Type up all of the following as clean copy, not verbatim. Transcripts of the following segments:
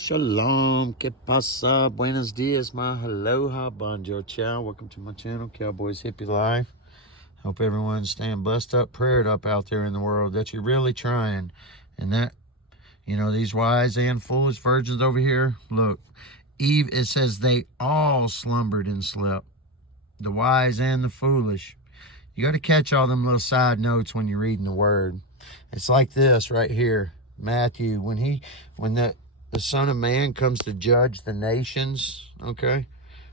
Shalom, que pasa, buenos dias, my aloha, bonjour, ciao. Welcome to my channel, Cowboys Hippie Life. Hope everyone's staying blessed up, prayed up out there in the world, that you're really trying. And that, these wise and foolish virgins over here, look, Eve, it says they all slumbered and slept, the wise and the foolish. You got to catch all them little side notes when you're reading the word. It's like this right here, Matthew, when the Son of Man comes to judge the nations, okay,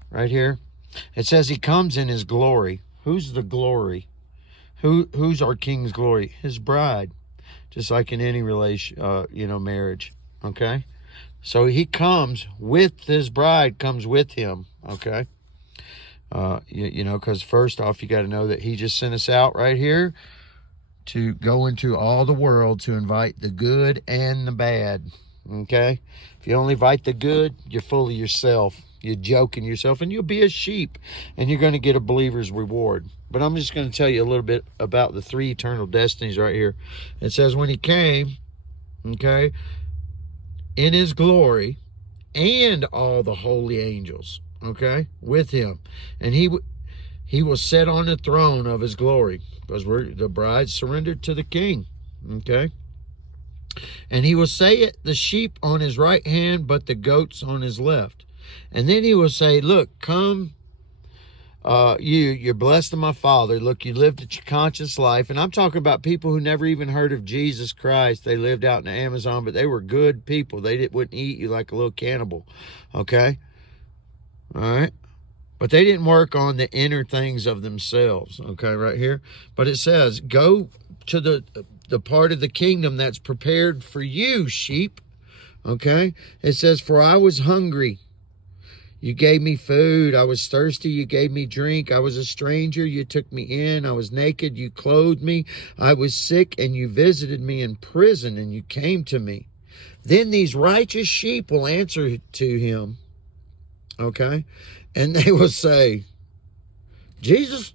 right here. It says he comes in his glory. Who's the glory? Who's our King's glory? His bride, just like in any relation, marriage, okay? So he comes with his bride, comes with him, okay? Because first off, you got to know that he just sent us out right here to go into all the world to invite the good and the bad. Okay, if you only invite the good, you're full of yourself, you're joking yourself, and you'll be a sheep, and you're going to get a believer's reward. But I'm just going to tell you a little bit about the three eternal destinies right here. It says when he came, okay, in his glory, and all the holy angels, okay, with him, and he will sit on the throne of his glory, because we're the bride surrendered to the King, okay. And he will say it, the sheep on his right hand, but the goats on his left. And then he will say, look, come, you're blessed of my Father. Look, you lived a conscious life. And I'm talking about people who never even heard of Jesus Christ. They lived out in the Amazon, but they were good people. They wouldn't eat you like a little cannibal, okay? All right? But they didn't work on the inner things of themselves, okay, right here. But it says, go to the part of the kingdom that's prepared for you, sheep, okay? It says, for I was hungry, you gave me food. I was thirsty, you gave me drink. I was a stranger, you took me in. I was naked, you clothed me. I was sick, and you visited me. In prison, and you came to me. Then these righteous sheep will answer to him, okay? And they will say, Jesus,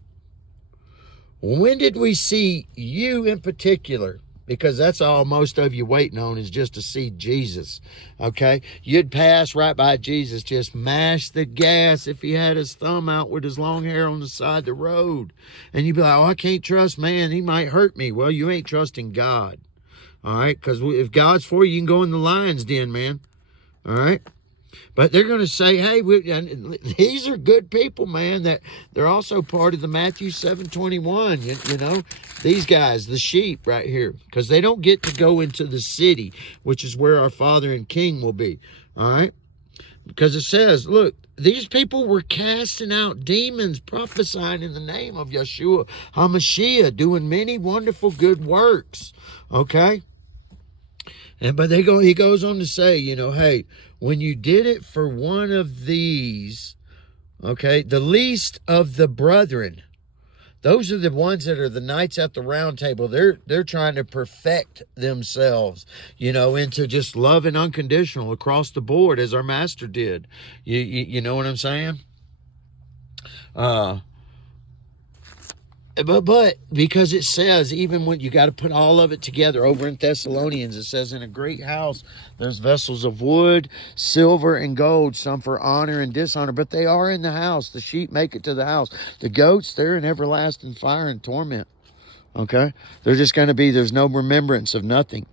when did we see you in particular? Because that's all most of you waiting on, is just to see Jesus, okay? You'd pass right by Jesus, just mash the gas if he had his thumb out with his long hair on the side of the road. And you'd be like, oh, I can't trust man, he might hurt me. Well, you ain't trusting God, all right? Because if God's for you, you can go in the lion's den, man, all right? But they're going to say, hey, these are good people, man, that they're also part of the Matthew 7:21, these guys, the sheep right here, because they don't get to go into the city, which is where our Father and King will be, all right? Because it says, look, these people were casting out demons, prophesying in the name of Yeshua HaMashiach, doing many wonderful good works, okay? But he goes on to say, hey, when you did it for one of these, okay, the least of the brethren, those are the ones that are the knights at the round table. They're trying to perfect themselves, into just love and unconditional across the board, as our master did. You know what I'm saying? But because it says, even when you got to put all of it together, over in Thessalonians, it says, in a great house, there's vessels of wood, silver, and gold, some for honor and dishonor, but they are in the house. The sheep make it to the house. The goats, they're in everlasting fire and torment, okay? They're just going to be, there's no remembrance of nothing.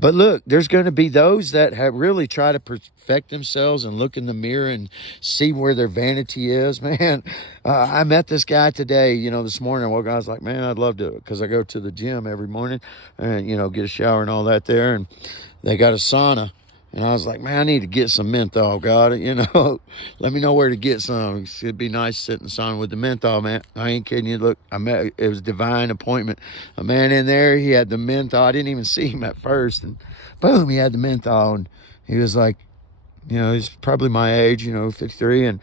But look, there's going to be those that have really try to perfect themselves and look in the mirror and see where their vanity is. Man, I met this guy today, this morning. Well, I was like, man, I'd love to, because I go to the gym every morning and, get a shower and all that there. And they got a sauna. And I was like, man, I need to get some menthol, God. Let me know where to get some. It'd be nice sitting in the sauna with the menthol, man. I ain't kidding you. Look, it was a divine appointment. A man in there, he had the menthol. I didn't even see him at first. And boom, he had the menthol. And he was like, he's probably my age, 53. And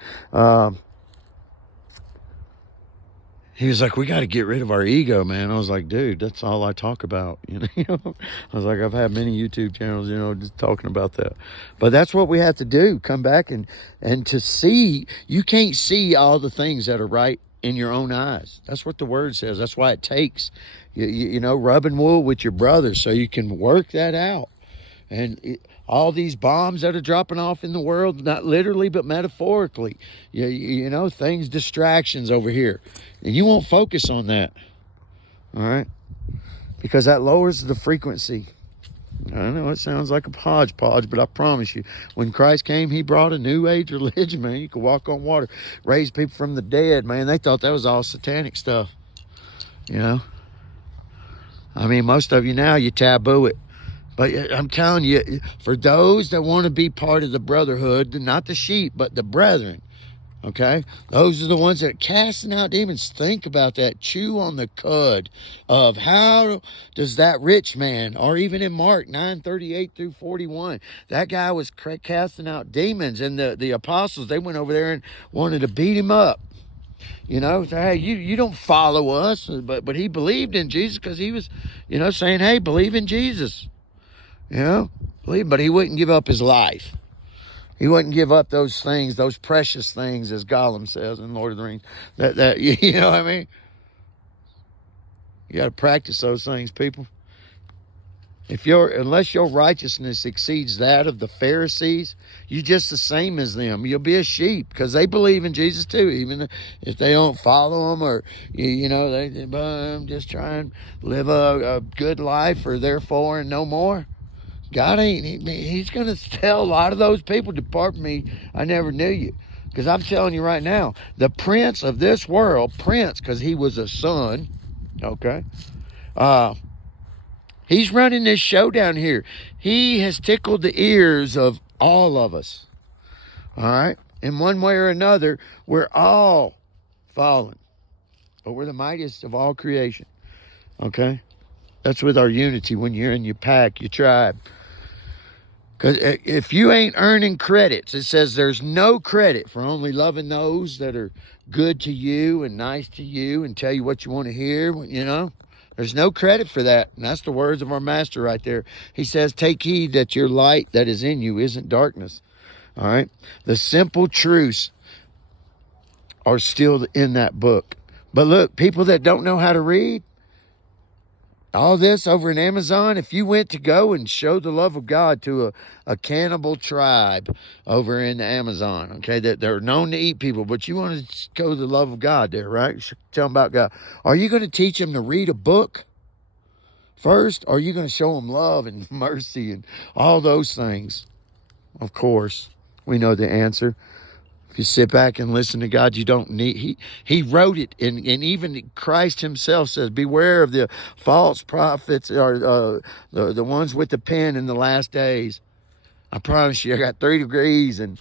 he was like, we got to get rid of our ego, man. I was like, dude, that's all I talk about. I was like, I've had many YouTube channels, just talking about that. But that's what we have to do. Come back and to see, you can't see all the things that are right in your own eyes. That's what the word says. That's why it takes, rubbing wool with your brother so you can work that out. And all these bombs that are dropping off in the world, not literally, but metaphorically. You know, things, distractions over here. And you won't focus on that. All right? Because that lowers the frequency. I know it sounds like a hodgepodge, but I promise you, when Christ came, he brought a new age religion, man. You could walk on water, raise people from the dead, man. They thought that was all satanic stuff, you know. I mean, most of you now, you taboo it. But I'm telling you, for those that want to be part of the brotherhood, not the sheep, but the brethren, okay? Those are the ones that are casting out demons. Think about that. Chew on the cud of how does that rich man, or even in Mark 9:38 through 41, that guy was casting out demons, and the apostles, they went over there and wanted to beat him up. You know, say, hey, you don't follow us. But he believed in Jesus because he was, you know, saying, hey, believe in Jesus. You know, believe, but he wouldn't give up his life. He wouldn't give up those things, those precious things, as Gollum says in Lord of the Rings. That you know what I mean? You got to practice those things, people. Unless your righteousness exceeds that of the Pharisees, you're just the same as them. You'll be a sheep because they believe in Jesus too, even if they don't follow him, or you know, I'm just trying to live a good life, or therefore and no more. God he's going to tell a lot of those people, depart from me, I never knew you. Because I'm telling you right now, the prince of this world, because he was a son, okay, he's running this show down here. He has tickled the ears of all of us, all right? In one way or another, we're all fallen, but we're the mightiest of all creation, okay? That's with our unity when you're in your pack, your tribe. Because if you ain't earning credits, it says there's no credit for only loving those that are good to you and nice to you and tell you what you want to hear, you know. There's no credit for that. And that's the words of our master right there. He says, take heed that your light that is in you isn't darkness. All right. The simple truths are still in that book. But look, people that don't know how to read, all this over in Amazon, if you went to go and show the love of God to a cannibal tribe over in the Amazon, okay, that they're known to eat people, but you want to show the love of God there, right? Tell them about God. Are you going to teach them to read a book first? Or are you going to show them love and mercy and all those things? Of course, we know the answer. If you sit back and listen to God, you don't need, he wrote it, and even Christ himself says, beware of the false prophets, or the ones with the pen in the last days. I promise you, I got 3 degrees and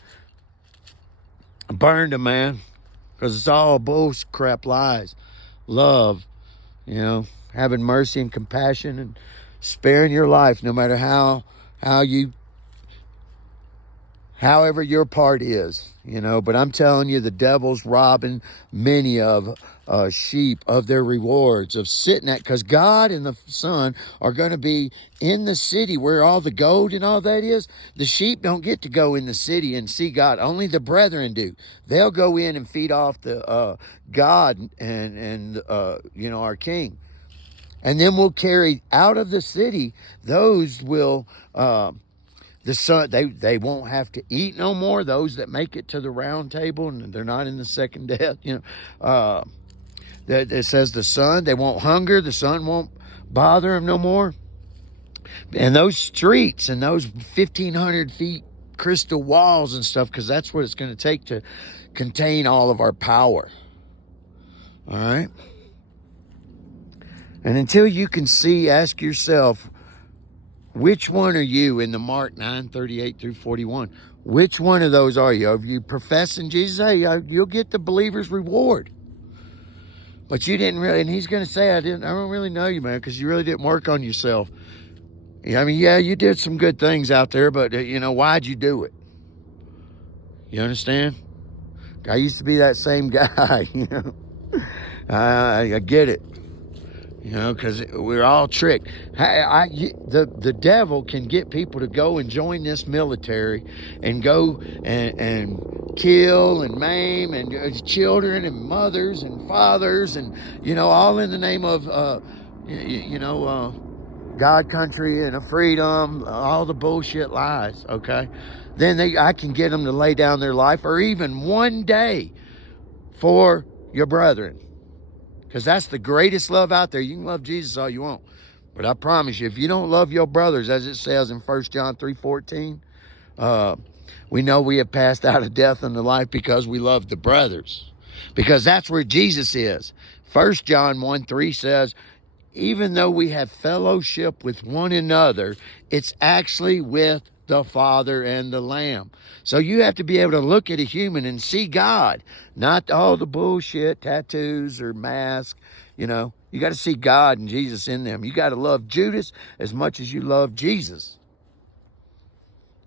I burned them, man, because it's all bullshit, crap, lies. Love, you know, having mercy and compassion and sparing your life, no matter however your part is, you know. But I'm telling you, the devil's robbing many of sheep of their rewards of sitting at, because God and the Son are going to be in the city where all the gold and all that is. The sheep don't get to go in the city and see God. Only the brethren do. They'll go in and feed off the God and you know, our King. And then we'll carry out of the city, those will... the son, they won't have to eat no more. Those that make it to the round table and they're not in the second death, you know. It says the sun, they won't hunger. The sun won't bother them no more. And those streets and those 1,500 feet crystal walls and stuff, because that's what it's going to take to contain all of our power. All right. And until you can see, ask yourself, which one are you in the Mark 9:38 through 41? Which one of those are you? Are you professing Jesus? Hey, you'll get the believer's reward. But you didn't really, and he's going to say, I don't really know you, man, because you really didn't work on yourself. I mean, yeah, you did some good things out there, but, you know, why'd you do it? You understand? I used to be that same guy, you know. I get it. You know, because we're all tricked. The devil can get people to go and join this military and go and kill and maim and children and mothers and fathers and, you know, all in the name of, you know, God country and a freedom, all the bullshit lies, okay? Then I can get them to lay down their life, or even one day, for your brethren. Because that's the greatest love out there. You can love Jesus all you want, but I promise you, if you don't love your brothers, as it says in 1 John 3:14, we know we have passed out of death into life because we love the brothers. Because that's where Jesus is. 1 John 1:3 says, even though we have fellowship with one another, it's actually with the Father and the Lamb. So you have to be able to look at a human and see God, not all the bullshit, tattoos or masks. You know, you got to see God and Jesus in them. You got to love Judas as much as you love Jesus.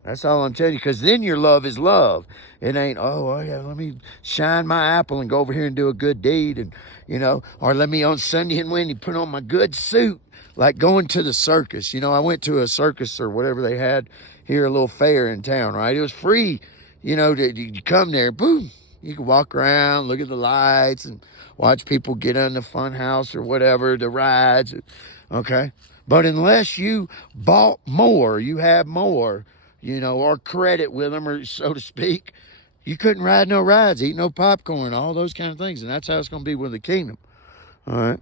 That's all I'm telling you, because then your love is love. It ain't, oh, yeah, let me shine my apple and go over here and do a good deed. And, you know, or let me on Sunday and Wednesday put on my good suit, like going to the circus. You know, I went to a circus or whatever they had here, a little fair in town, right? It was free, you know, you come there, boom. You can walk around, look at the lights, and watch people get on the fun house or whatever, the rides, okay? But unless you bought more, you have more, you know, or credit with them, or so to speak, you couldn't ride no rides, eat no popcorn, all those kind of things. And that's how it's going to be with the kingdom. All right.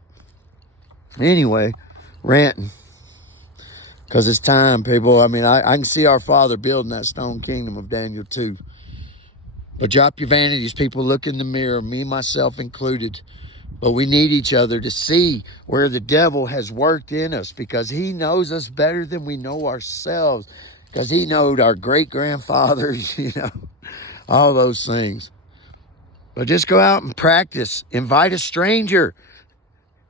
Anyway, ranting. Because it's time, people. I mean, I can see our Father building that stone kingdom of Daniel 2. But drop your vanities, people. Look in the mirror, me, myself included. But we need each other to see where the devil has worked in us, because he knows us better than we know ourselves. Because he knowed our great-grandfathers, you know, all those things. But just go out and practice. Invite a stranger.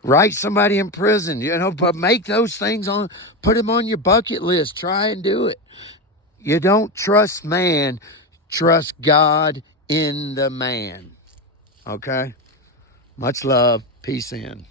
Write somebody in prison, you know, but make those things on, put them on your bucket list. Try and do it. You don't trust man, trust God in the man. Okay? Much love. Peace in.